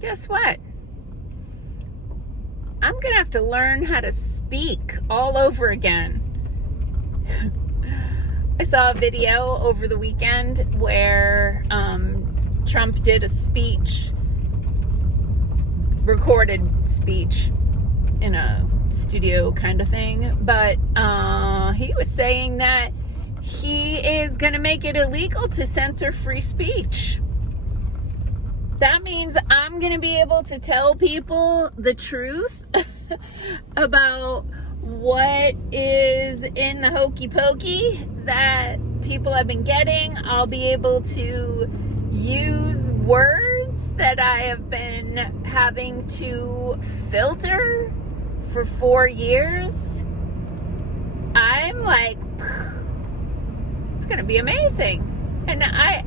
guess what? I'm going to have to learn how to speak all over again. I saw a video over the weekend where Trump did a speech, recorded speech in a studio kind of thing, but he was saying that he is going to make it illegal to censor free speech. That means I'm going to be able to tell people the truth about what is in the hokey pokey that people have been getting. I'll be able to use words that I have been having to filter for 4 years. I'm like, it's going to be amazing. And I'm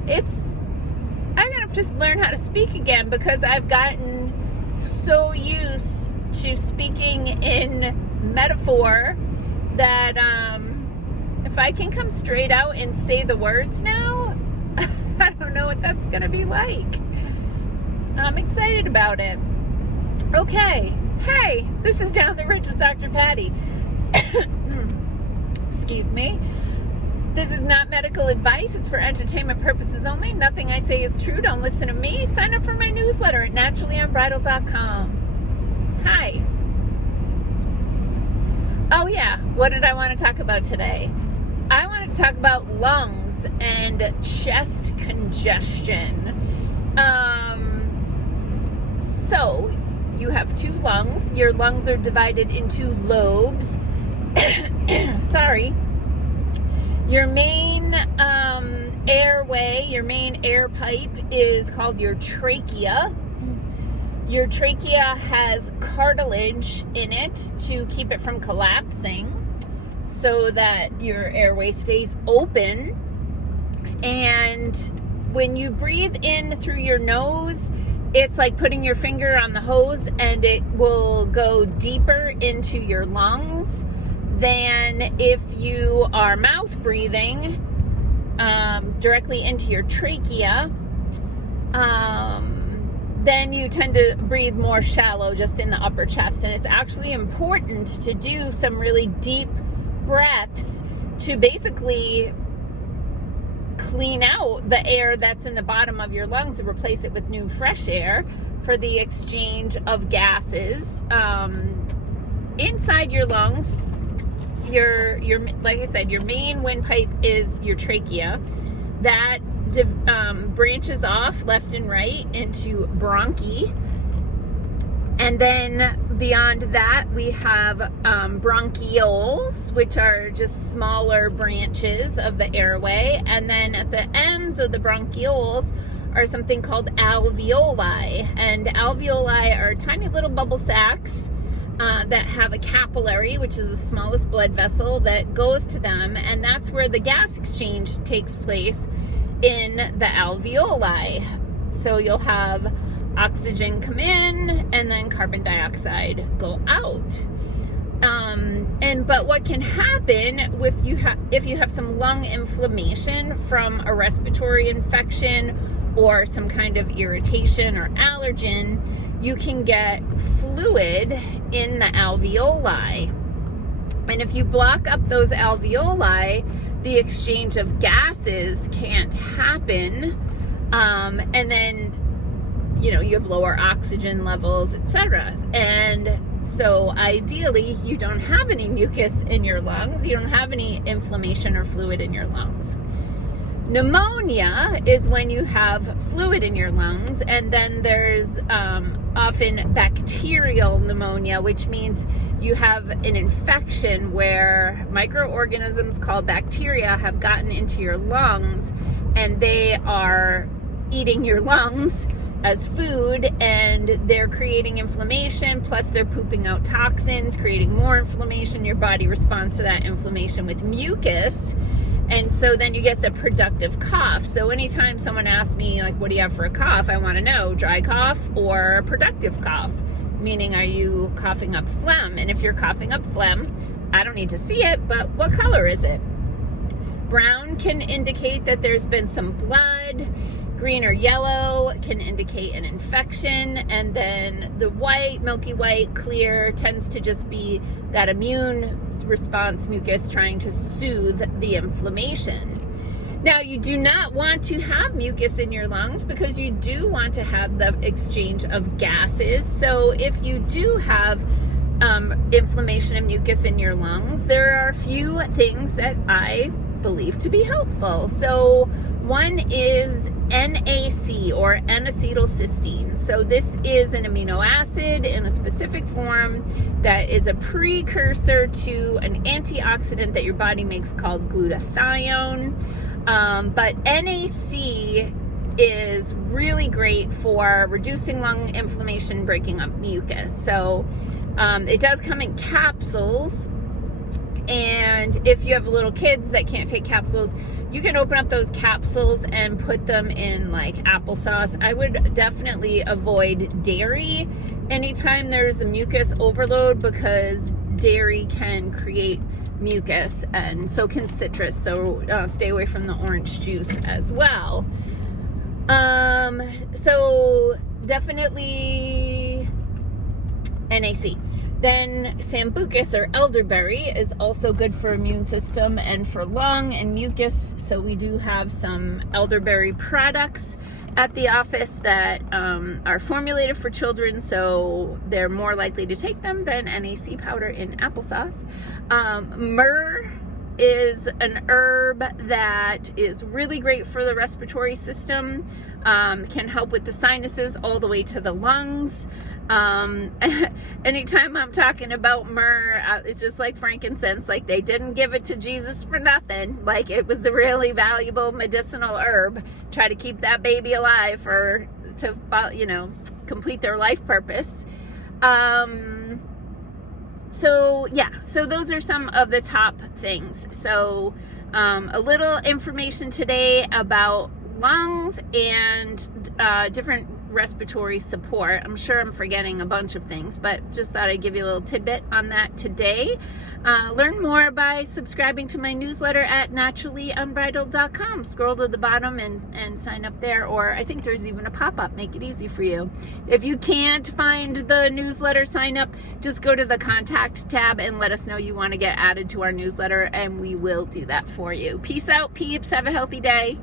going to just learn how to speak again, because I've gotten so used to speaking in metaphor that if I can come straight out and say the words now, I don't know what that's going to be like. I'm excited about it. Okay. Hey, this is Down the Ridge with Dr. Patty. Excuse me. This is not medical advice. It's for entertainment purposes only. Nothing I say is true. Don't listen to me. Sign up for my newsletter at naturallyunbridled.com. Hi. Oh yeah, what did I want to talk about today? I wanted to talk about lungs and chest congestion. So you have two lungs. Your lungs are divided into lobes. Sorry. Your main airway, your main air pipe is called your trachea. Your trachea has cartilage in it to keep it from collapsing so that your airway stays open. And when you breathe in through your nose, it's like putting your finger on the hose, and it will go deeper into your lungs than if you are mouth breathing directly into your trachea. Then you tend to breathe more shallow, just in the upper chest. And it's actually important to do some really deep breaths to basically clean out the air that's in the bottom of your lungs and replace it with new fresh air for the exchange of gases inside your lungs. Your like I said, your main windpipe is your trachea. That branches off left and right into bronchi, and then beyond that we have bronchioles, which are just smaller branches of the airway, and then at the ends of the bronchioles are something called alveoli, and alveoli are tiny little bubble sacs that have a capillary, which is the smallest blood vessel that goes to them, and that's where the gas exchange takes place in the alveoli. So you'll have oxygen come in and then carbon dioxide go out. But what can happen if you have some lung inflammation from a respiratory infection or some kind of irritation or allergen, you can get fluid in the alveoli. And if you block up those alveoli, the exchange of gases can't happen. And then, you have lower oxygen levels, etc. And so ideally, you don't have any mucus in your lungs. You don't have any inflammation or fluid in your lungs. Pneumonia is when you have fluid in your lungs, and then there's often bacterial pneumonia, which means you have an infection where microorganisms called bacteria have gotten into your lungs, and they are eating your lungs as food, and they're creating inflammation, plus they're pooping out toxins, creating more inflammation. Your body responds to that inflammation with mucus. And so then you get the productive cough. So anytime someone asks me, like, what do you have for a cough? I want to know, dry cough or productive cough? Meaning, are you coughing up phlegm? And if you're coughing up phlegm, I don't need to see it, but what color is it? Brown can indicate that there's been some blood. Green or yellow can indicate an infection, and then the white, milky white, clear tends to just be that immune response mucus trying to soothe the inflammation. Now, you do not want to have mucus in your lungs because you do want to have the exchange of gases. So if you do have inflammation and mucus in your lungs, there are a few things that I believe to be helpful. So one is NAC, or N-acetylcysteine. So this is an amino acid in a specific form that is a precursor to an antioxidant that your body makes called glutathione. But NAC is really great for reducing lung inflammation, breaking up mucus. So it does come in capsules. And if you have little kids that can't take capsules, you can open up those capsules and put them in like applesauce. I would definitely avoid dairy anytime there's a mucus overload, because dairy can create mucus, and so can citrus. So stay away from the orange juice as well. So definitely NAC. Then sambucus, or elderberry, is also good for immune system and for lung and mucus. So we do have some elderberry products at the office that are formulated for children, so they're more likely to take them than NAC powder in applesauce. Myrrh is an herb that is really great for the respiratory system, can help with the sinuses all the way to the lungs. Anytime I'm talking about myrrh, it's just like frankincense. Like, they didn't give it to Jesus for nothing. Like, it was a really valuable medicinal herb. Try to keep that baby alive to complete their life purpose. So those are some of the top things. So a little information today about lungs and different respiratory support. I'm sure I'm forgetting a bunch of things, but just thought I'd give you a little tidbit on that today. Learn more by subscribing to my newsletter at naturallyunbridled.com. Scroll to the bottom and sign up there, or I think there's even a pop-up. Make it easy for you. If you can't find the newsletter sign up, just go to the contact tab and let us know you want to get added to our newsletter, and we will do that for you. Peace out, peeps. Have a healthy day.